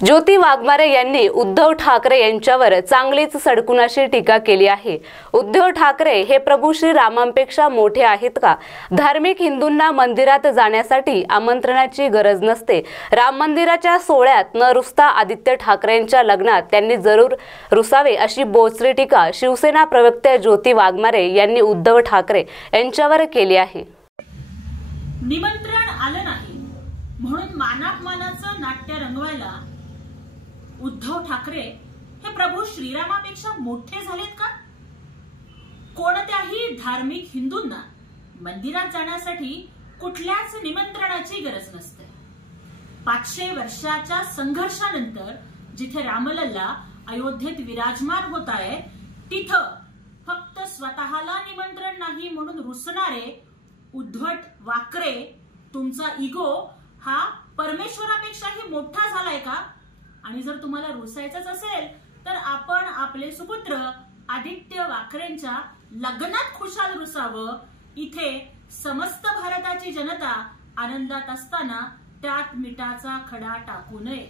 ज्योती वाघमारे यांनी उद्धव ठाकरे यांच्यावर चांगलीच सडकून टीका केली आहे। उद्धव ठाकरे हे प्रभू श्री रामांपेक्षा मोठे आहेत का? धार्मिक हिंदूंना मंदिरात जाण्यासाठी आमंत्रणाची गरज नसते। राम मंदिराच्या सोहळ्यात न रुसता आदित्य ठाकरेंच्या लग्नात त्यांनी जरूर रुसावे अशी बोचरी टीका शिवसेना प्रवक्त्या ज्योती वाघमारे यांनी उद्धव ठाकरे यांच्यावर केली आहे। निमंत्रण आलं नाही म्हणून मानापमानाचं नाट्य रंगवायला उद्धव ठाकरे हे प्रभू श्रीरामापेक्षा मोठे झालेत का? कोणत्याही धार्मिक हिंदूंना मंदिरात जाण्यासाठी कुठल्याच निमंत्रणाची गरज नसते। 500 वर्षाच्या संघर्षानंतर जिथे रामलल्ला अयोध्येत विराजमान होत आहे तिथं फक्त स्वतःला निमंत्रण नाही म्हणून रुसणारे उद्धट वाकरे, तुमचा इगो हा परमेश्वरापेक्षाही मोठा झालाय का? आणि जर तुम्हाला रुसायचंच असेल तर आपण आपले सुपुत्र आदित्य वाकरेंच्या लग्नात खुशाल रुसावं। इथे समस्त भारताची जनता आनंदात असताना त्यात मिठाचा खडा टाकू नये।